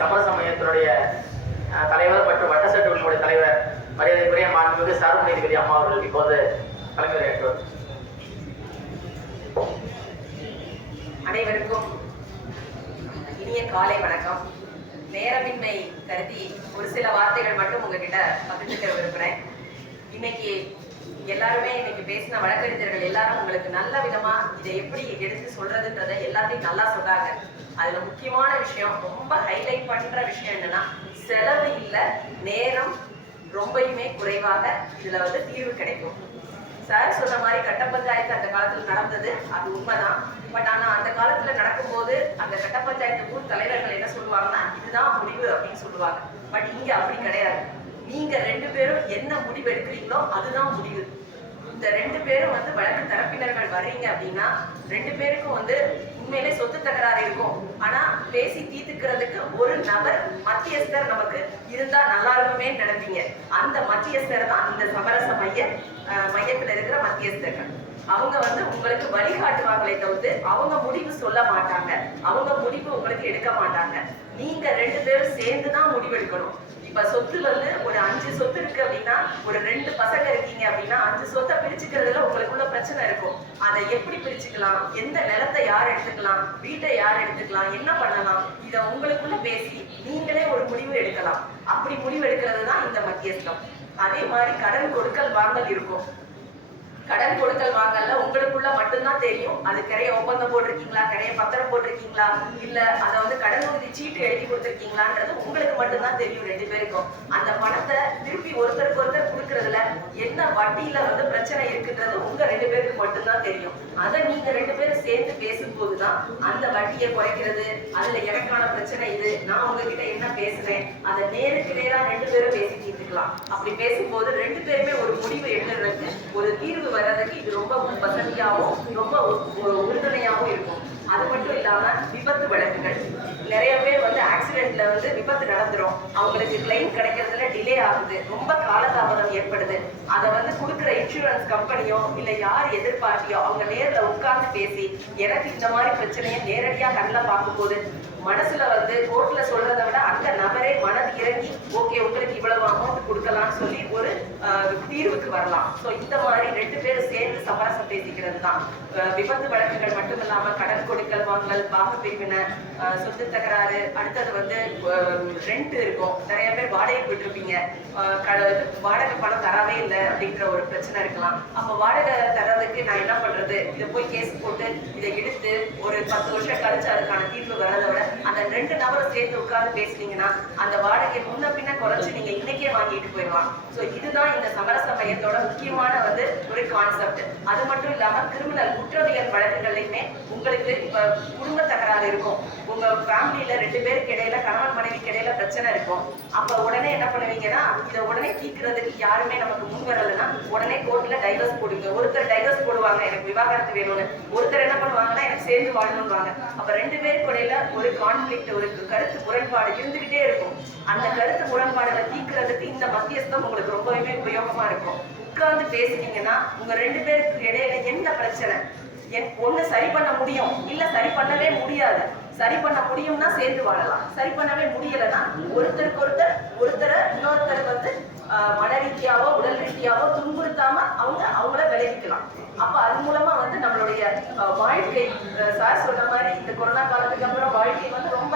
சமரச மையத்தினுடைய தலைவர் மற்றும் வட்டசட்ட உரிமையுடைய தலைவர் மரியாதைக்குரிய மாண்புமிகு சார்பு நீதிபதி அம்மா அவர்கள் இப்போது தலைமையுரையாற்றுவார். அனைவருக்கும் இனிய காலை வணக்கம். நேரமின்மை கருதி ஒரு சில வார்த்தைகள் மட்டும் உங்ககிட்ட பகிர்ந்துக்க விரும்புகிறேன். இன்னைக்கு எல்லாருமே பேசின வழக்கறிஞர்கள் எல்லாரும் உங்களுக்கு நல்ல விதமா இதை எப்படி எடுத்து சொல்றதுன்றதை எல்லாத்தையும் நல்லா சொல்றாங்க. அதுல முக்கியமான விஷயம், ரொம்ப ஹைலைட் பண்ற விஷயம் என்னன்னா, செலவு இல்லை, நேரம் ரொம்பயுமே குறைவாக இதுல தீர்வு கிடைக்கும். சார் சொன்ன மாதிரி கட்ட பஞ்சாயத்து அந்த காலத்துல நடந்தது, அது உண்மைதான். பட் ஆனா அந்த காலத்துல நடக்கும்போது அந்த கட்ட பஞ்சாயத்து ஊர் தலைவர்கள் என்ன சொல்லுவாங்கன்னா, இதுதான் முடிவு அப்படின்னு சொல்லுவாங்க. பட் இங்க அப்படி கிடையாது. நீங்க 2 பேரும் என்ன முடிவு எடுக்கிறீங்களோ அதுதான் முடிவு. இந்த 2 பேரும் வழக்கு தரப்பினர்கள் வர்றீங்க அப்படின்னா 2 பேருக்கும் உண்மையிலே சொத்து தகராறு இருக்கும். ஆனா பேசி தீர்த்துக்கிறதுக்கு ஒரு நபர் மத்தியஸ்தர் நமக்கு இருந்தா நல்லா இருக்குமே நினைப்பீங்க. அந்த மத்தியஸ்தர் தான் இந்த சமரச மையத்துல இருக்கிற மத்தியஸ்தர்கள். அவங்க உங்களுக்கு வழிகாட்டுவாங்களே தவிர்த்து அவங்க முடிவு சொல்ல மாட்டாங்க, அவங்க முடிவு உங்களுக்கு எடுக்க மாட்டாங்க. நீங்க 2 பேரும் சேர்ந்துதான் முடிவு எடுக்கணும். இப்ப சொத்து ஒரு 5 சொத்து இருக்கு அப்படின்னா, ஒரு 2 பசங்க இருக்கீங்க அப்படின்னா 5 சொத்தை பிரிச்சுக்கிறதுல உங்களுக்குள்ள பிரச்சனை இருக்கும். அதை எப்படி பிரிச்சுக்கலாம், எந்த நிலத்தை யார் எடுத்துக்கலாம், வீட்டை யார் எடுத்துக்கலாம், என்ன பண்ணலாம், இதை உங்களுக்குள்ள பேசி நீங்களே ஒரு முடிவு எடுக்கலாம். அப்படி முடிவு எடுக்கிறது தான் இந்த மத்தியஸ்தம். அதே மாதிரி கடன் கொடுக்கல் வாங்கல் இருக்கும். கடன் கொடுக்கல் வாங்கல்ல உங்களுக்குள்ள மட்டும்தான் தெரியும், அது கிரைய ஒப்பந்தம் போட்டிருக்கீங்களா, கிரைய பத்திரம் போட்டிருக்கீங்களா, இல்ல அதை கடன் உறுதி சீட்டு எழுதி கொடுத்துருக்கீங்களான்றது உங்களுக்கு மட்டும்தான் தெரியும் 2 பேருக்கும். அந்த பணத்தை திருப்பி ஒருத்தருக்கு ஒருத்தர் கொடுக்கறதுல என்ன வட்டியில பிரச்சனை இருக்குன்றது உங்க 2 பேருக்கு மட்டும்தான் தெரியும். அதை நீங்க 2 பேரும் சேர்ந்து பேசும்போதுதான் அந்த வட்டியை குறைக்கிறது, அதுல எனக்கான பிரச்சனை இது, நான் உங்ககிட்ட என்ன பேசுறேன், அதை நேருக்கு நேரா 2 பேரும் பேசி தீர்த்துக்கலாம். அப்படி பேசும்போது 2 பேருமே ஒரு முடிவு எடுக்கிறதுக்கு, ஒரு தீர்வு வர்றதுக்கு இது ரொம்ப வசதியாகவும் ரொம்ப உறுதுணையாகவும் இருக்கும். அது மட்டும் இல்லாம விபத்து வழக்குகள் நிறைய பேர் ஆக்சிடென்ட்ல விபத்து நடந்துரும், அவங்களுக்கு கிளைம் கிடைக்கிறதுல டிலே ஆகுது, ரொம்ப காலதாமதம் ஏற்படுது. அதை கொடுக்குற இன்சூரன்ஸ் கம்பெனியோ இல்ல யார் எதிர்பார்ட்டியோ அவங்க நேர்ல உட்கார்ந்து பேசி, எனக்கு இந்த மாதிரி பிரச்சனையை நேரடியா கண்ணில் பார்க்கும்போது மனசுல கோர்ட்ல சொல்றதை விட அந்த நபரே மனது இறங்கி ஓகே உங்களுக்கு இவ்வளவு அமௌண்ட் கொடுக்கலாம்னு சொல்லி ஒரு தீர்வுக்கு வரலாம். ஸோ இந்த மாதிரி 2 பேரும் சேர்ந்து சமரசம் பேசிக்கிறது தான். விபத்து வழக்குகள் மட்டும் இல்லாம கடன் கொடுக்கல் வாங்கல், பாக பிரிவினை, சொத்து தகராறு, அடுத்தது ரெண்ட் இருக்கும். நிறைய பேர் வாடகை போட்டிருப்பீங்க, வாடகை பணம் தரவே இல்லை அப்படின்ற ஒரு பிரச்சனை இருக்கலாம். அப்ப வாடகை தரதுக்கு நான் என்ன பண்றது, இதை போய் கேஸ் போட்டு இதை எடுத்து ஒரு 10 வருஷம் கழிச்சு அதுக்கான தீர்வு வர்றதை விட அந்த 2 நபரும் சேர்ந்து உட்கார்ந்து பேசுனீங்கன்னா அந்த வாடகை முன்ன பின்ன குறைச்சு நீங்க இன்னைக்கே வாங்கிட்டு போயிடலாம். ஸோ இதுதான் இந்த சமரச மையத்தோட முக்கியமான ஒரு கான்செப்ட். அது மட்டும் இல்லாம கிரிமினல் குற்றவியல் வழக்குகள்லையுமே உங்களுக்கு இப்ப குடும்ப தகராறு இருக்கும், உங்க ஃபேமிலியில 2 பேருக்கு இடையில, கணவன் மனைவிக்கு இடையில பிரச்சனை இருக்கும். அப்ப உடனே என்ன பண்ணுவீங்கன்னா, இதை உடனே தீர்க்கிறதுக்கு யாருமே நமக்கு முன் வரலைன்னா உடனே கோர்ட்ல டைவர்ஸ் போடுங்க. ஒருத்தர் டைவர்ஸ் போடுவாங்க, எனக்கு விவாகரத்து வேணும்னு. ஒருத்தர் என்ன பண்ணுவாங்கன்னா, எனக்கு சேர்ந்து வாழணும்வாங்க. அப்ப 2 பேருக்கு இடையில ஒரு கான்ஃபிளிக்ட், ஒரு கருத்து முரண்பாடு இருந்துகிட்டே இருக்கும். அந்த கருத்து முரண்பாடுகளை தீர்க்கிறதுக்கு இந்த மத்தியஸ்தம் உங்களுக்கு ரொம்பவே உபயோகமா இருக்கும். உட்கார்ந்து பேசுனீங்கன்னா உங்க 2 பேருக்கு இடையில என்ன பிரச்சனை, ஒண்ணு சரி பண்ண முடியும், இல்ல சரி பண்ணவே முடியாது. சரி பண்ண முடியும்னா சேர்ந்து வாழலாம், சரி பண்ணவே முடியலன்னா ஒருத்தரை இன்னொருத்தர் மன ரீதியாவோ உடல் ரீதியாவோ துன்புறுத்தாம அவங்கள விளைவிக்கலாம். அப்ப அது மூலமா நம்மளுடைய வாழ்க்கை, சார் சொன்ன மாதிரி இந்த கொரோனா காலத்துக்கு அப்புறம் வாழ்க்கை ரொம்ப